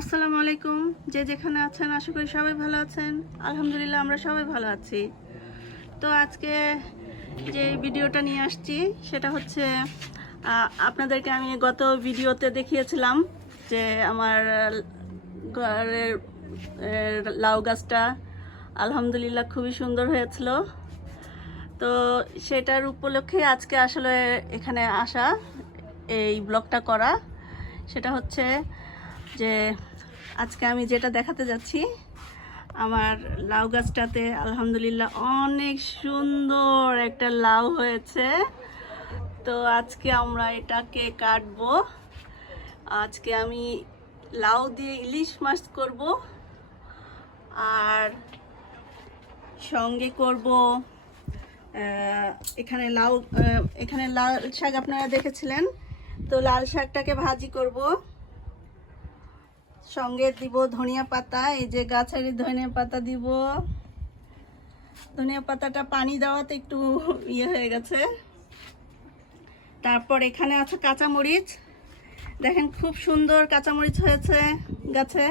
আসসালামু আলাইকুম। যে যেখানে আছেন আশা করি সবাই ভালো আছেন। আলহামদুলিল্লাহ আমরা সবাই ভালো আছি। তো আজকে যে ভিডিওটা নিয়ে আসছি সেটা হচ্ছে আপনাদেরকে আমি গত ভিডিওতে দেখিয়েছিলাম যে আমার ঘরের লাউ গাছটা আলহামদুলিল্লাহ খুবই সুন্দর হয়েছিল। তো সেটার উপলক্ষে আজকে আসলে এখানে আসা, এই ব্লগটা করা। সেটা হচ্ছে যে আজকে আমি যেটা দেখাতে যাচ্ছি, আমার লাউ গাছটাতে আলহামদুলিল্লাহ অনেক সুন্দর একটা লাউ হয়েছে। তো আজকে আমরা এটাকে কাটবো। আজকে আমি লাউ দিয়ে ইলিশ মাছ করব, আর সঙ্গে করব এখানে লাল শাক আপনারা দেখেছিলেন, তো লাল শাকটাকে ভাজি করব। সঙ্গে দিব ধনিয়া পাতা, এই যে গাছের ধনিয়া পাতা দিব। ধনিয়া পাতাটা পানি দেওয়াতে একটু ইয়ে হয়ে গেছে। তারপর এখানে আছে কাঁচামরিচ, দেখেন খুব সুন্দর কাঁচামরিচ হয়েছে গাছে,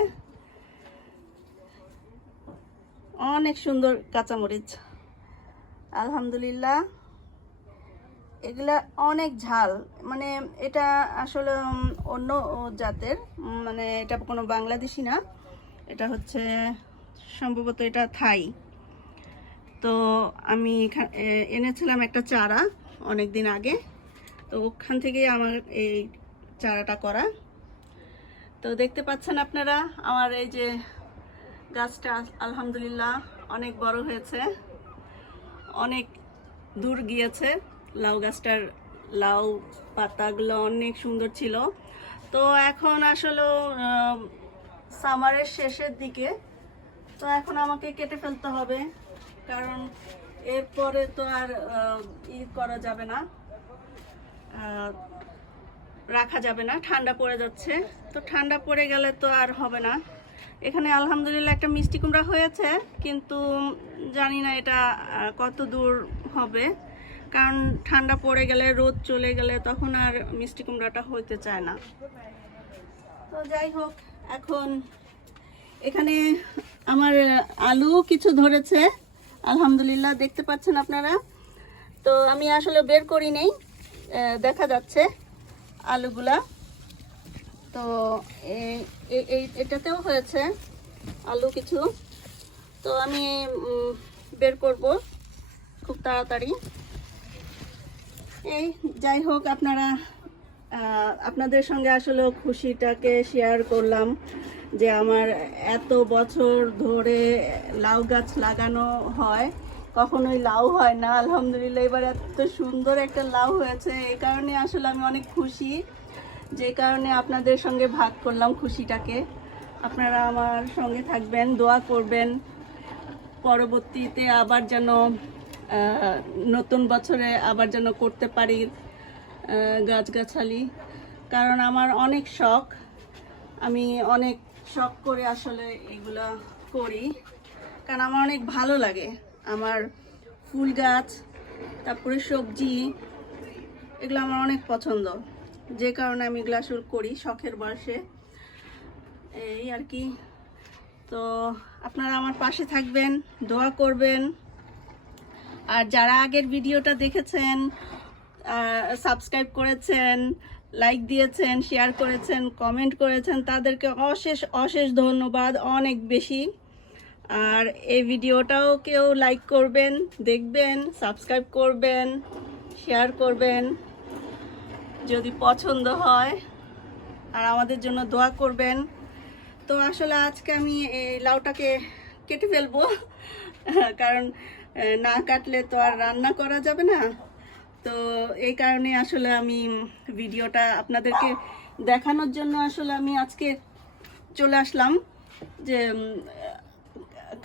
অনেক সুন্দর কাঁচামরিচ আলহামদুলিল্লাহ। এগুলা অনেক ঝাল, মানে এটা আসলে অন্য জাতের, মানে এটা কোনো বাংলাদেশি না, এটা হচ্ছে সম্ভবত এটা থাই। তো আমি এনেছিলাম একটা চারা অনেক দিন আগে, তো ওখান থেকেই আমার এই চারাটা করা। তো দেখতে পাচ্ছেন আপনারা আমার এই যে গাছটা আলহামদুলিল্লাহ অনেক বড় হয়েছে, অনেক দূর গিয়েছে। লাউ গাছটার লাউ পাতাগুলো অনেক সুন্দর ছিল। তো এখন আসলে সামারের শেষের দিকে, তো এখন আমাকে কেটে ফেলতে হবে, কারণ এরপরে তো আর করা যাবে না, রাখা যাবে না, ঠান্ডা পড়ে যাচ্ছে। তো ঠান্ডা পড়ে গেলে তো আর হবে না। এখানে আলহামদুলিল্লাহ একটা মিষ্টি কুমড়া হয়েছে, কিন্তু জানি না এটা কত দূর হবে, কারণ ঠান্ডা পড়ে গেলে, রোদ চলে গেলে তখন আর মিষ্টি কুমড়াটা হইতে চায় না। তো যাই হোক, এখন এখানে আমার আলু কিছু ধরেছে আলহামদুলিল্লাহ, দেখতে পাচ্ছেন আপনারা। তো আমি আসলে বের করি নেই, দেখা যাচ্ছে আলুগুলা। তো এটাতেও হয়েছে আলু কিছু, তো আমি বের করব খুব তাড়াতাড়ি। এই যাই হোক, আপনাদের সঙ্গে আসলে খুশিটাকে শেয়ার করলাম যে আমার এত বছর ধরে লাউ গাছ লাগানো হয়, কখনোই লাউ হয় না, আলহামদুলিল্লাহ এবার এত সুন্দর একটা লাউ হয়েছে। এই কারণে আসলে আমি অনেক খুশি, যে কারণে আপনাদের সঙ্গে ভাগ করলাম খুশিটাকে। আপনারা আমার সঙ্গে থাকবেন, দোয়া করবেন পরবর্তীতে আবার যেন নতুন বছরে আবার যেন করতে পারি গাছগাছালি, কারণ আমার অনেক শখ, আমি অনেক শখ করে আসলে এগুলা করি, কারণ আমার অনেক ভালো লাগে। আমার ফুল গাছ, তারপরে সবজি, এগুলো আমার অনেক পছন্দ, যে কারণে আমি এগুলো আসলে করি শখের বয়সে, এই আর কি। তো আপনারা আমার পাশে থাকবেন, দোয়া করবেন, আর যারা আগের ভিডিওটা দেখেছেন, সাবস্ক্রাইব করেছেন, লাইক দিয়েছেন, শেয়ার করেছেন, কমেন্ট করেছেন, তাদেরকে অশেষ অশেষ ধন্যবাদ, অনেক বেশি। আর এই ভিডিওটাও কেউ লাইক করবেন, দেখবেন, সাবস্ক্রাইব করবেন, শেয়ার করবেন যদি পছন্দ হয়, আর আমাদের জন্য দোয়া করবেন। তো আসলে আজকে আমি এই লাউটাকে কেটে ফেলবো, কারণ না কাটলে তো আর রান্না করা যাবে না। তো এই কারণে আসলে আমি ভিডিওটা আপনাদেরকে দেখানোর জন্য আসলে আমি আজকে চলে আসলাম, যে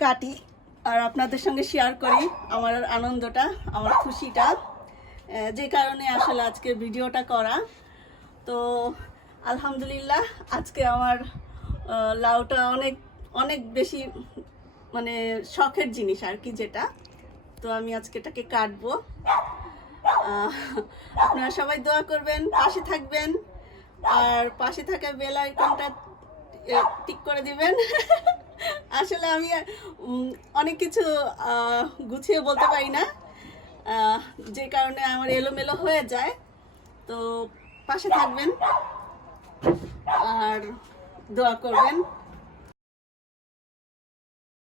কাটি আর আপনাদের সঙ্গে শেয়ার করি আমার আনন্দটা, আমার খুশিটা, যে কারণে আসলে আজকের ভিডিওটা করা। তো আলহামদুলিল্লাহ আজকে আমার লাউটা অনেক অনেক বেশি, মানে শখের জিনিস আর কি যেটা। তো আমি আজকে এটাকে কাটবো। আপনারা সবাই দোয়া করবেন, পাশে থাকবেন, আর পাশে থাকা বেল আইকনটা টিক করে দিবেন। আসলে আমি অনেক কিছু গুছিয়ে বলতে পারি না, যে কারণে আমার এলোমেলো হয়ে যায়। তো পাশে থাকবেন আর দোয়া করবেন।